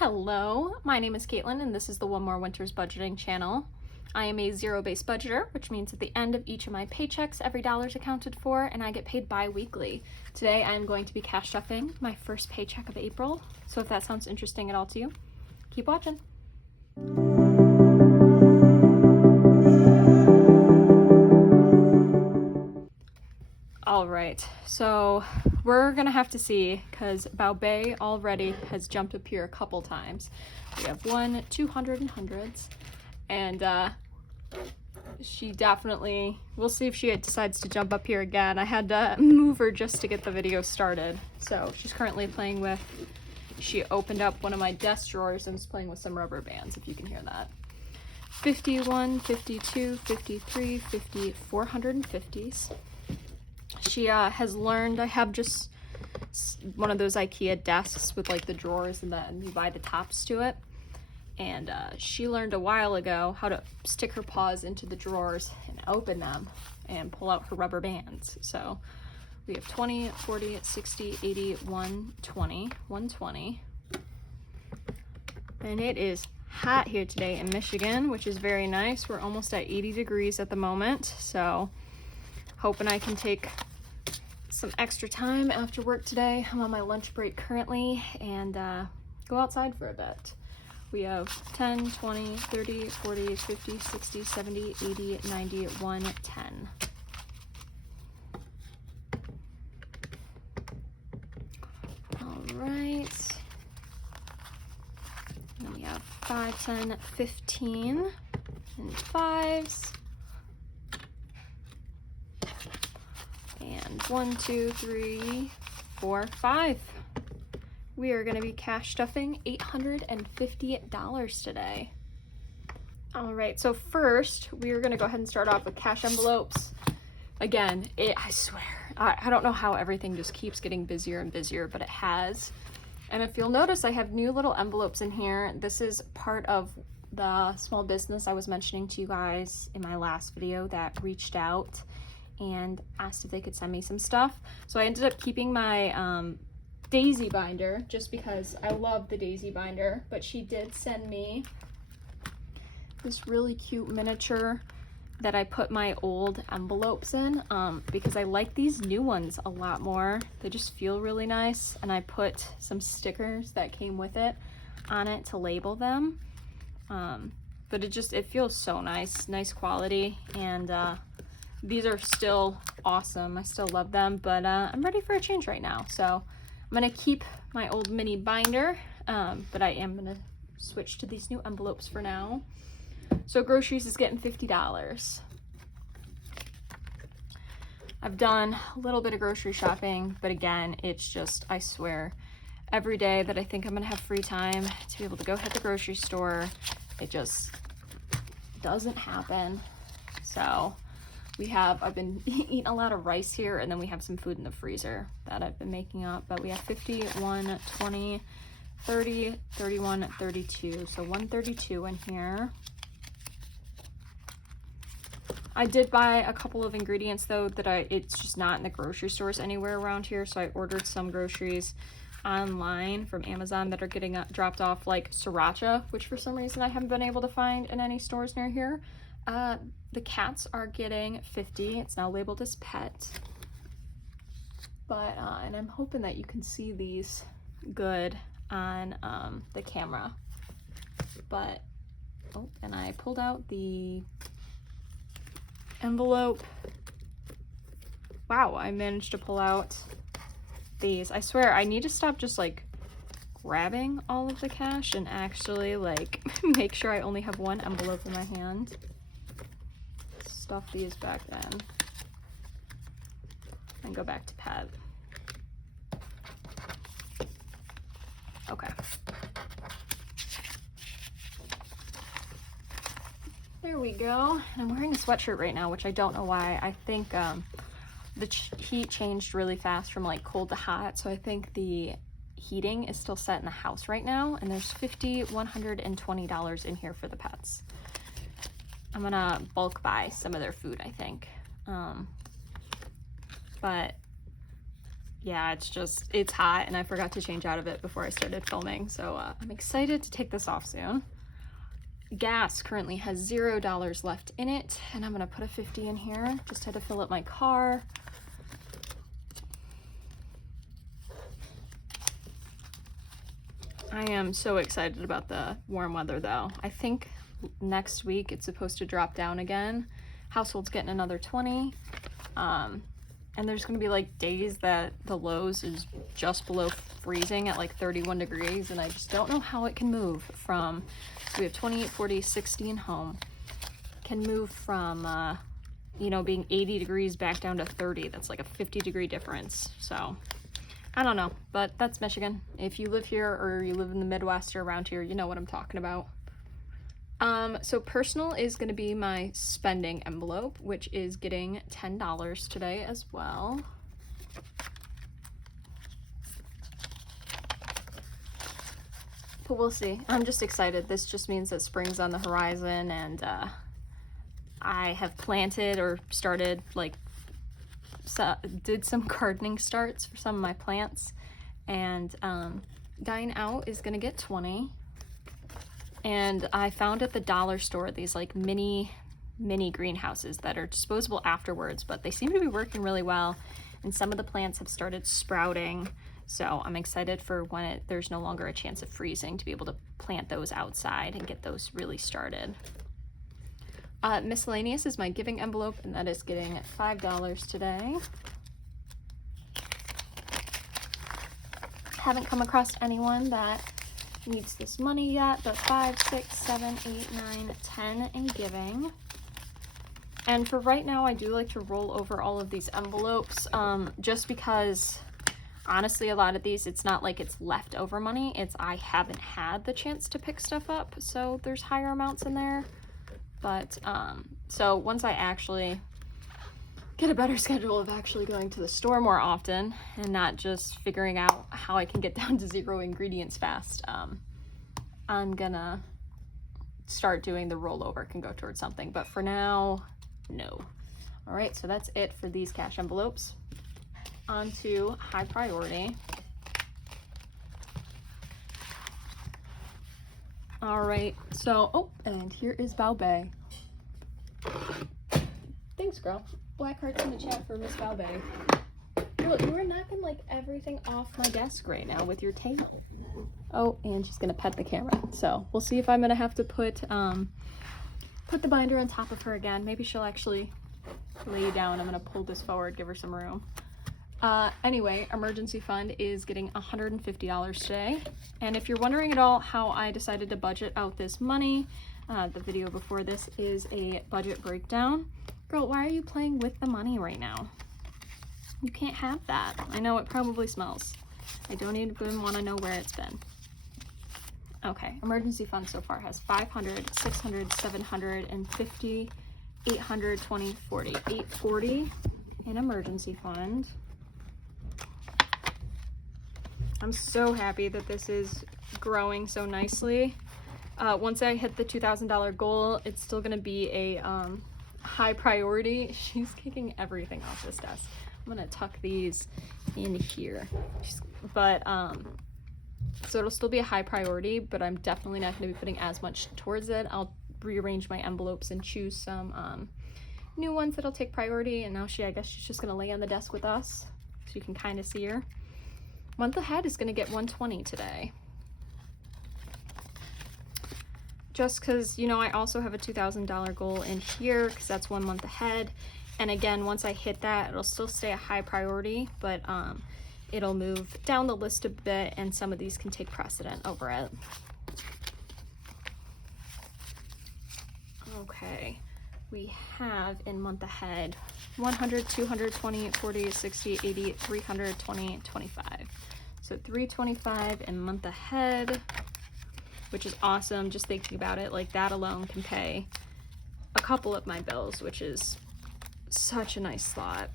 Hello, my name is Caitlin and this is the One More Winter's Budgeting channel. I am a zero-based budgeter, which means at the end of each of my paychecks, every dollar is accounted for and I get paid bi-weekly. Today I am going to be cash stuffing my first paycheck of April, so if that sounds interesting at all to you, keep watching. All right, so we're gonna have to see because Bao Bei already has jumped up here a couple times. We have 1, 200 and hundreds, and she definitely, we'll see if she decides to jump up here again. I had to move her just to get the video started. So she's currently playing with, she opened up one of my desk drawers and is playing with some rubber bands, if you can hear that. 51, 52, 53, 50, 450s. She has learned, I have just one of those IKEA desks with like the drawers and then you buy the tops to it. And she learned a while ago how to stick her paws into the drawers and open them and pull out her rubber bands. So we have 20, 40, 60, 80, 120, 120. And it is hot here today in Michigan, which is very nice. We're almost at 80 degrees at the moment. So hoping I can take some extra time after work today. I'm on my lunch break currently and go outside for a bit. We have 10, 20, 30, 40, 50, 60, 70, 80, 90, 110. All right. And then we have 5, 10, 15, and 5s. And 1, 2, 3, 4, 5. We are going to be cash stuffing $850 today. All right, so first we are going to go ahead and start off with cash envelopes. Again, I swear, I don't know how everything just keeps getting busier and busier, but it has. And if you'll notice, I have new little envelopes in here. This is part of the small business I was mentioning to you guys in my last video that reached out and asked if they could send me some stuff. So I ended up keeping my daisy binder just because I love the daisy binder, but she did send me this really cute miniature that I put my old envelopes in because I like these new ones a lot more. They just feel really nice, and I put some stickers that came with it on it to label them. But it feels so nice quality, and these are still awesome. I still love them, but I'm ready for a change right now. So I'm gonna keep my old mini binder, but I am gonna switch to these new envelopes for now. So groceries is getting $50. I've done a little bit of grocery shopping, but again, it's just, I swear, every day that I think I'm gonna have free time to be able to go hit the grocery store, it just doesn't happen. So I've been eating a lot of rice here, and then we have some food in the freezer that I've been making up, but we have 50, 1, 20, 30, 31, 32. So 132 in here. I did buy a couple of ingredients though that it's just not in the grocery stores anywhere around here. So I ordered some groceries online from Amazon that are getting dropped off, like sriracha, which for some reason I haven't been able to find in any stores near here. The cats are getting 50. It's now labeled as pet. But, and I'm hoping that you can see these good on the camera. But, oh, and I pulled out the envelope. Wow, I managed to pull out these. I swear, I need to stop just like grabbing all of the cash and actually like make sure I only have one envelope in my hand. Stuff these back then and go back to pet. Okay. There we go. I'm wearing a sweatshirt right now, which I don't know why. I think the heat changed really fast from like cold to hot, so I think the heating is still set in the house right now, and there's $50, $120 in here for the pets. I'm gonna bulk buy some of their food, I think. But yeah, it's hot and I forgot to change out of it before I started filming. So I'm excited to take this off soon. Gas currently has $0 left in it, and I'm gonna put a 50 in here. Just had to fill up my car. I am so excited about the warm weather though. I think next week it's supposed to drop down again. Household's getting another 20. And there's gonna be like days that the lows is just below freezing at like 31 degrees, and I just don't know how it can move from, so we have 28, 40, 60 in home, can move from, you know, being 80 degrees back down to 30. That's like a 50-degree difference. So I don't know, but that's Michigan. If you live here or you live in the Midwest or around here, you know what I'm talking about. So personal is going to be my spending envelope, which is getting $10 today as well. But we'll see. I'm just excited. This just means that spring's on the horizon, and I have planted or started, like, did some gardening starts for some of my plants, and Dine Out is going to get 20. And I found at the dollar store these like mini greenhouses that are disposable afterwards, but they seem to be working really well, and some of the plants have started sprouting, so I'm excited for when there's no longer a chance of freezing to be able to plant those outside and get those really started. Miscellaneous is my giving envelope, and that is getting $5 today. Haven't come across anyone that needs this money yet, but 5, 6, 7, 8, 9, 10 in giving. And for right now, I do like to roll over all of these envelopes, just because honestly, a lot of these, it's not like it's leftover money, it's I haven't had the chance to pick stuff up, so there's higher amounts in there. But so once I actually get a better schedule of actually going to the store more often and not just figuring out how I can get down to 0 ingredients fast, I'm gonna start doing the rollover, can go towards something, but for now, no. All right, so that's it for these cash envelopes. On to high priority. All right, so, oh, and here is Bao Bay. Thanks, girl. Black hearts in the chat for Miss Bao Bay. Look, you are knocking like everything off my desk right now with your tail. Oh, and she's gonna pet the camera. So we'll see if I'm gonna have to put the binder on top of her again. Maybe she'll actually lay down. I'm gonna pull this forward, give her some room. Anyway, emergency fund is getting $150 today. And if you're wondering at all how I decided to budget out this money, the video before this is a budget breakdown. Girl, why are you playing with the money right now? You can't have that. I know it probably smells. I don't even want to know where it's been. Okay, emergency fund so far has 500, 600, 750, 800, 20, 40, 840 in emergency fund. I'm so happy that this is growing so nicely. Once I hit the $2,000 goal, it's still going to be a high priority. She's kicking everything off this desk. I'm going to tuck these in here. So it'll still be a high priority, but I'm definitely not going to be putting as much towards it. I'll rearrange my envelopes and choose some new ones that'll take priority. And now I guess she's just going to lay on the desk with us so you can kind of see her. Month ahead is going to get 120 today. Just because, you know, I also have a $2,000 goal in here because that's 1 month ahead. And again, once I hit that, it'll still stay a high priority, but it'll move down the list a bit, and some of these can take precedent over it. Okay, we have in month ahead 100, 200, 20, 40, 60, 80, 320, 25. So 325 in month ahead, which is awesome. Just thinking about it, like that alone can pay a couple of my bills, which is such a nice slot.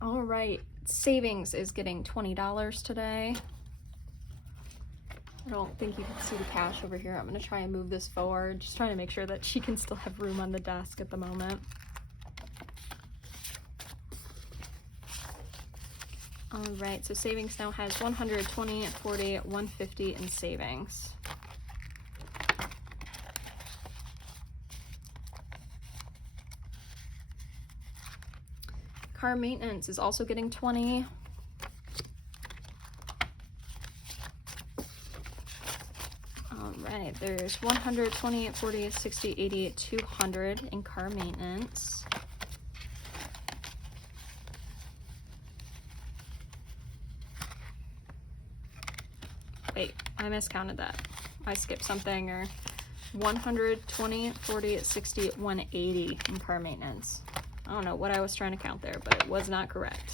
All right, savings is getting $20 today. I don't think you can see the cash over here. I'm gonna try and move this forward, just trying to make sure that she can still have room on the desk at the moment. All right, so savings now has 100, 20, 40, 150 in savings. Car maintenance is also getting 20. All right, there's 100, 20, 40, 60, 80, 200 in car maintenance. Wait, I miscounted that. I skipped something, or 100, 20, 40, 60, 180 in car maintenance. I don't know what I was trying to count there, but it was not correct.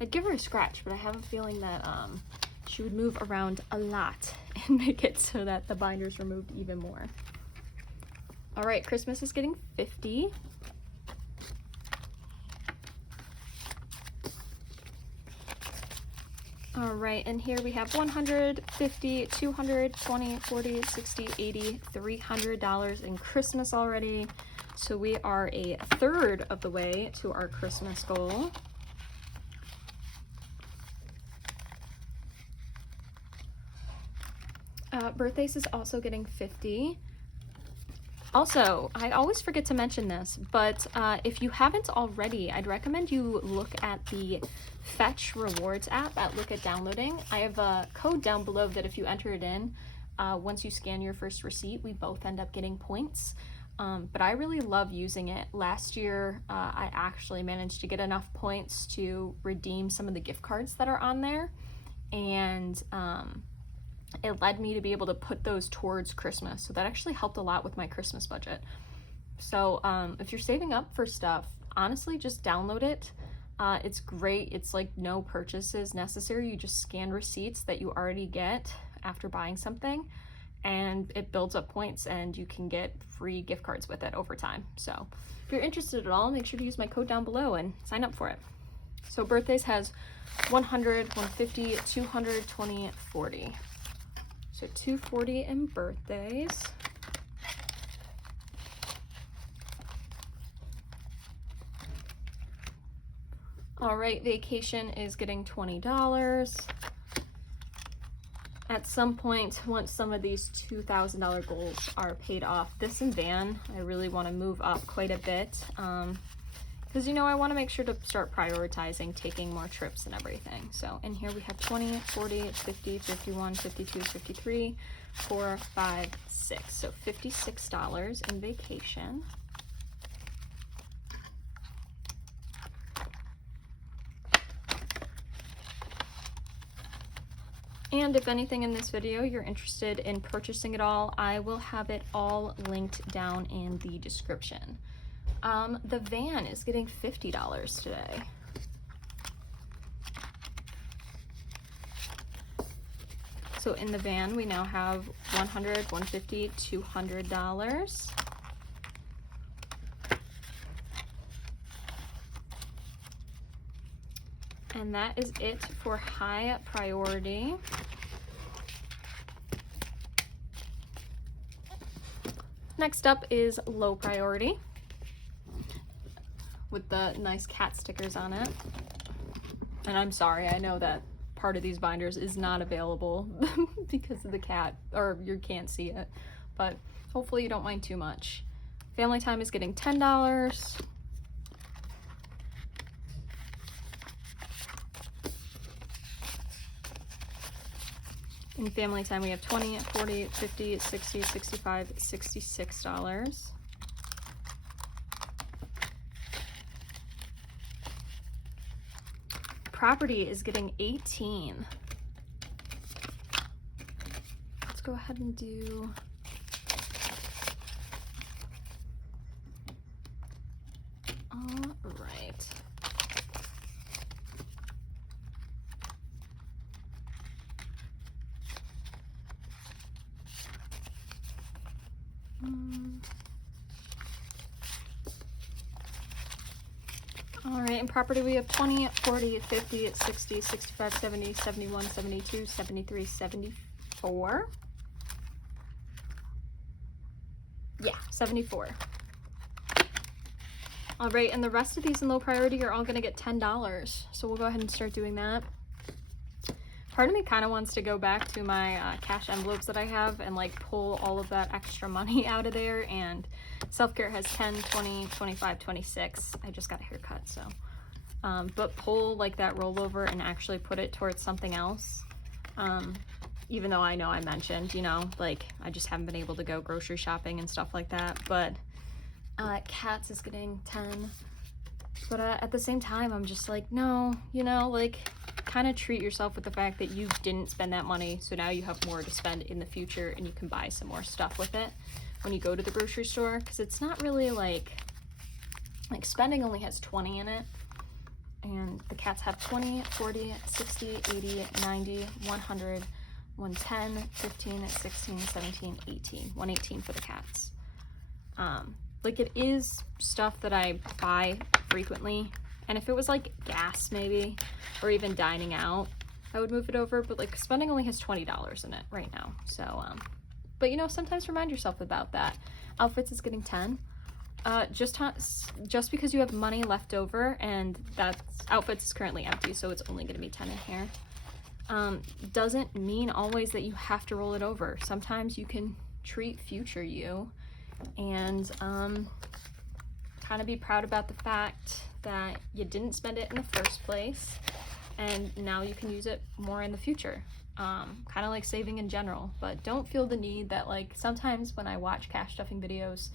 I'd give her a scratch, but I have a feeling that she would move around a lot and make it so that the binders were moved even more. All right, Christmas is getting 50. All right, and here we have 100, 50, 200, 20, 40, 60, 80, $300 in Christmas already. So we are a third of the way to our Christmas goal. Birthdays is also getting 50. Also, I always forget to mention this, but if you haven't already, I'd recommend you look at the Fetch Rewards app at Look at Downloading. I have a code down below that if you enter it in, once you scan your first receipt, we both end up getting points. But I really love using it. Last year, I actually managed to get enough points to redeem some of the gift cards that are on there. And it led me to be able to put those towards Christmas. So that actually helped a lot with my Christmas budget. So if you're saving up for stuff, honestly, just download it. It's great. It's like no purchases necessary. You just scan receipts that you already get after buying something, and it builds up points, and you can get free gift cards with it over time. So if you're interested at all, make sure to use my code down below and sign up for it. So birthdays has 100, 150, 200, 20, 40. So 240 in birthdays. All right, vacation is getting $20. At some point, once some of these $2,000 goals are paid off, this and van, I really want to move up quite a bit. Because, you know, I want to make sure to start prioritizing taking more trips and everything. So in here we have 20, 40, 50, 51, 52, 53, 4, 5, 6. So $56 in vacation. And if anything in this video you're interested in purchasing it all, I will have it all linked down in the description. The van is getting $50 today. So in the van, we now have $100, $150, $200. And that is it for high priority. Next up is low priority, with the nice cat stickers on it. And I'm sorry, I know that part of these binders is not available because of the cat, or you can't see it, but hopefully you don't mind too much. Family time is getting $10. In family time we have 20, 40, 50, 60, 65, $66. Property is getting 18. Let's go ahead and do all right. All right, in property we have 20, 40, 50, 60, 65, 70, 71, 72, 73, 74. Yeah, 74. All right, and the rest of these in low priority are all gonna get $10. So we'll go ahead and start doing that. Part of me kind of wants to go back to my cash envelopes that I have and like pull all of that extra money out of there. And self-care has 10, 20, 25, 26. I just got a haircut, so. But pull like that rollover and actually put it towards something else. Even though I know I mentioned, you know, like I just haven't been able to go grocery shopping and stuff like that. But cats is getting 10. But at the same time, I'm just like, no, you know, like kind of treat yourself with the fact that you didn't spend that money. So now you have more to spend in the future and you can buy some more stuff with it when you go to the grocery store. Because it's not really like spending only has 20 in it. And the cats have 20, 40, 60, 80, 90, 100, 110, 15, 16, 17, 18. 118 for the cats. Like it is stuff that I buy frequently. And if it was like gas maybe, or even dining out, I would move it over. But like spending only has $20 in it right now. So, but you know, sometimes remind yourself about that. Outfits is getting 10. Just because you have money left over and that's outfits is currently empty, so it's only going to be 10 in here. Doesn't mean always that you have to roll it over. Sometimes you can treat future you and kind of be proud about the fact that you didn't spend it in the first place and now you can use it more in the future. Kind of like saving in general, but don't feel the need that like sometimes when I watch cash stuffing videos,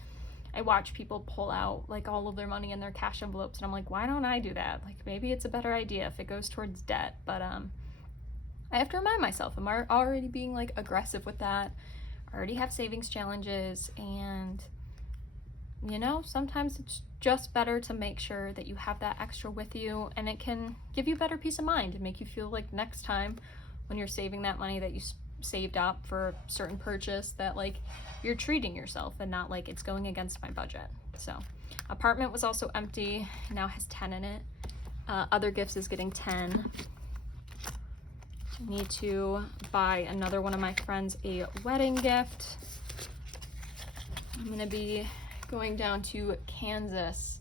I watch people pull out like all of their money in their cash envelopes and I'm like, why don't I do that? Like maybe it's a better idea if it goes towards debt, but I have to remind myself I'm already being like aggressive with that. I already have savings challenges and you know, sometimes it's just better to make sure that you have that extra with you and it can give you better peace of mind and make you feel like next time when you're saving that money that you saved up for a certain purchase that like you're treating yourself and not like it's going against my budget. So apartment was also empty, now has 10 in it. Other gifts is getting 10. I need to buy another one of my friends a wedding gift. I'm gonna be going down to Kansas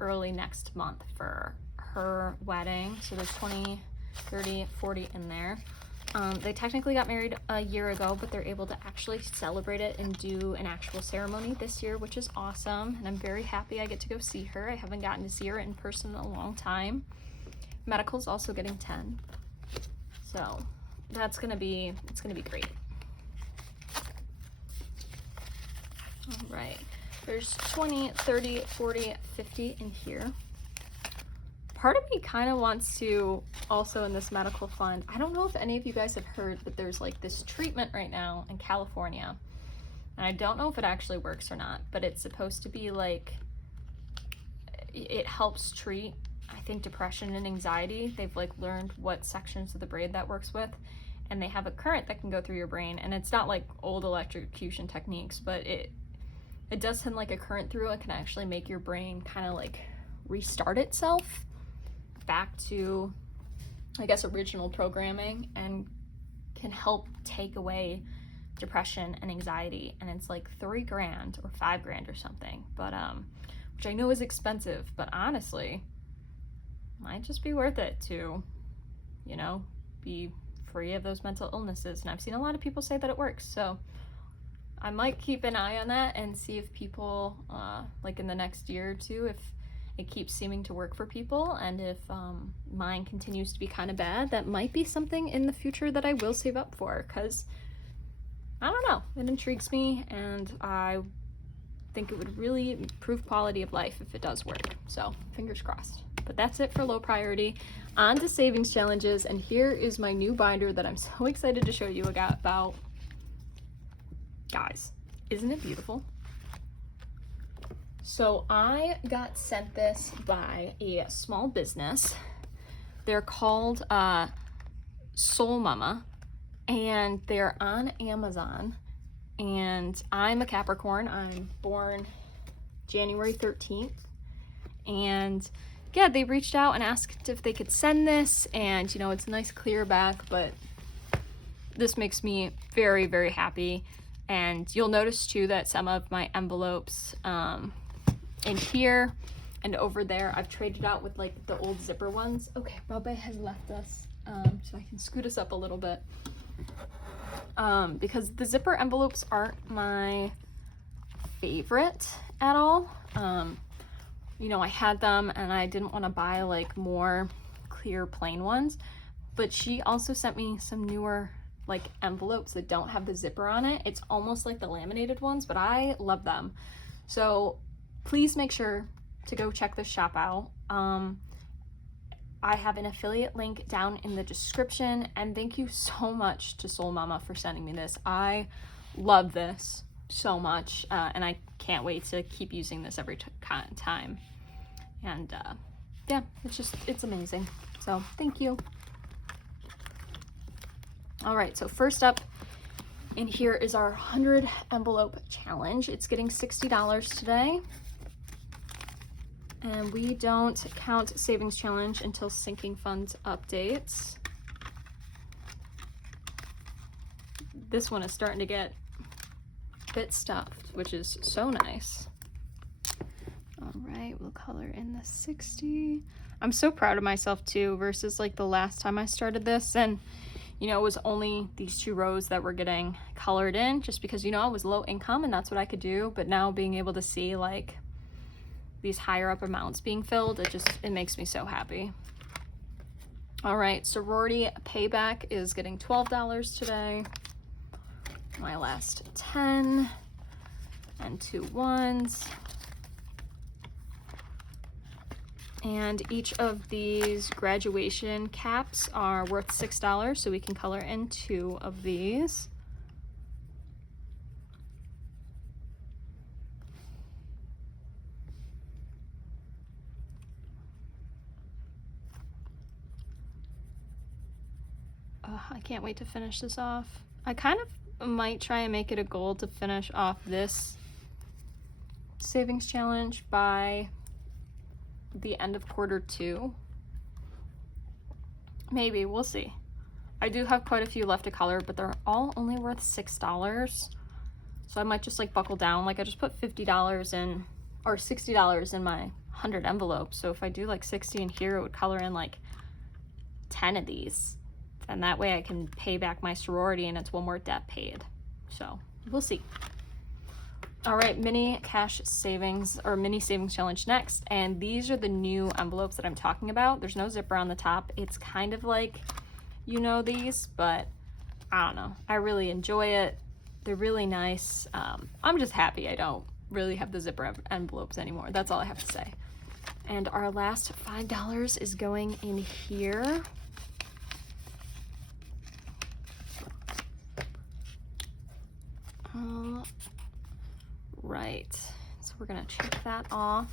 early next month for her wedding. So there's 20, 30, 40 in there. They technically got married a year ago, but they're able to actually celebrate it and do an actual ceremony this year, which is awesome. And I'm very happy I get to go see her. I haven't gotten to see her in person in a long time. Medical's also getting 10. So that's gonna be, it's gonna be great. All right, there's 20, 30, 40, 50 in here. Part of me kind of wants to also in this medical fund, I don't know if any of you guys have heard, but there's like this treatment right now in California. And I don't know if it actually works or not, but it's supposed to be like, it helps treat, I think, depression and anxiety. They've like learned what sections of the brain that works with, and they have a current that can go through your brain. And it's not like old electrocution techniques, but it does send like a current through. It can actually make your brain kind of like restart itself back to, I guess, original programming, and can help take away depression and anxiety. And it's like $3,000 or $5,000 or something, but which I know is expensive, but honestly might just be worth it to, you know, be free of those mental illnesses. And I've seen a lot of people say that it works, so I might keep an eye on that and see if people like in the next year or two, if it keeps seeming to work for people, and if mine continues to be kind of bad, that might be something in the future that I will save up for, because I don't know, it intrigues me and I think it would really improve quality of life if it does work. So fingers crossed. But that's it for low priority. On to savings challenges, and here is my new binder that I'm so excited to show you about. Guys, isn't it beautiful? So I got sent this by a small business. They're called Soul Mama, and they're on Amazon. And I'm a Capricorn. I'm born January 13th. And yeah, they reached out and asked if they could send this, and you know, it's a nice clear back, but this makes me very, very happy. And you'll notice too that some of my envelopes in here And over there, I've traded out with like the old zipper ones. Okay, Bubba has left us, so I can scoot us up a little bit. Because the zipper envelopes aren't my favorite at all. You know, I had them and I didn't want to buy like more clear plain ones, but she also sent me some newer like envelopes that don't have the zipper on it. It's almost like the laminated ones, but I love them. So please make sure to go check this shop out. I have an affiliate link down in the description, and thank you so much to Soul Mama for sending me this. I love this so much, and I can't wait to keep using this every time. And yeah, it's amazing. So thank you. All right, so first up in here is our 100 envelope challenge. It's getting $60 today. And we don't count savings challenge until sinking funds updates. This one is starting to get a bit stuffed, which is so nice. All right, we'll color in the 60. I'm so proud of myself too, versus like the last time I started this, and you know, it was only these 2 rows that were getting colored in, just because, you know, I was low income and that's what I could do. But now being able to see like these higher up amounts being filled, it makes me so happy. All right, sorority payback is getting $12 today. My last 10 and 2 ones. And each of these graduation caps are worth $6, so we can color in 2 of these. I can't wait to finish this off. I kind of might try and make it a goal to finish off this savings challenge by the end of quarter 2. Maybe, we'll see. I do have quite a few left to color, but they're all only worth $6. So I might just like buckle down. Like I just put $50 in, or $60 in my 100 envelopes. So if I do like 60 in here, it would color in like 10 of these. And that way I can pay back my sorority and it's one more debt paid. So we'll see. All right, mini cash savings or mini savings challenge next. And these are the new envelopes that I'm talking about. There's no zipper on the top. It's kind of like, you know, these, but I don't know. I really enjoy it. They're really nice. I'm just happy I don't really have the zipper envelopes anymore. That's all I have to say. And our last $5 is going in here. Right, so we're gonna check that off.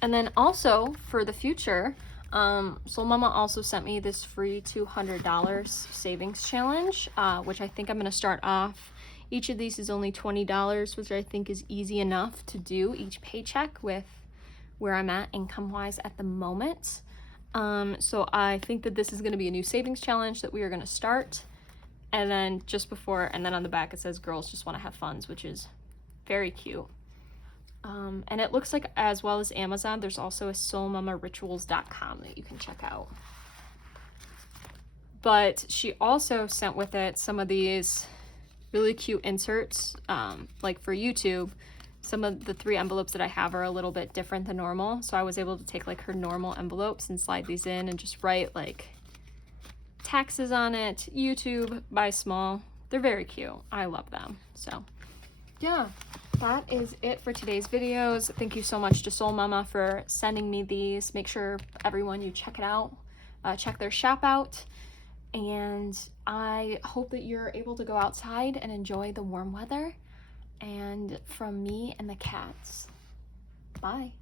And then also for the future, Soul Mama also sent me this free $200 savings challenge, which I think I'm gonna start off. Each of these is only $20, which I think is easy enough to do each paycheck with where I'm at income-wise at the moment. So I think that this is gonna be a new savings challenge that we are gonna start. And then just before, and then on the back it says girls just want to have funds, which is very cute. And it looks like, as well as Amazon, there's also a soulmamarituals.com that you can check out. But she also sent with it some of these really cute inserts, like for YouTube. Some of the 3 envelopes that I have are a little bit different than normal. So I was able to take like her normal envelopes and slide these in and just write like taxes on it, YouTube, buy small. They're very cute. I love them. So yeah, that is it for today's videos. Thank you so much to Soul Mama for sending me these. Make sure everyone you check it out, check their shop out. And I hope that you're able to go outside and enjoy the warm weather. And from me and the cats, bye.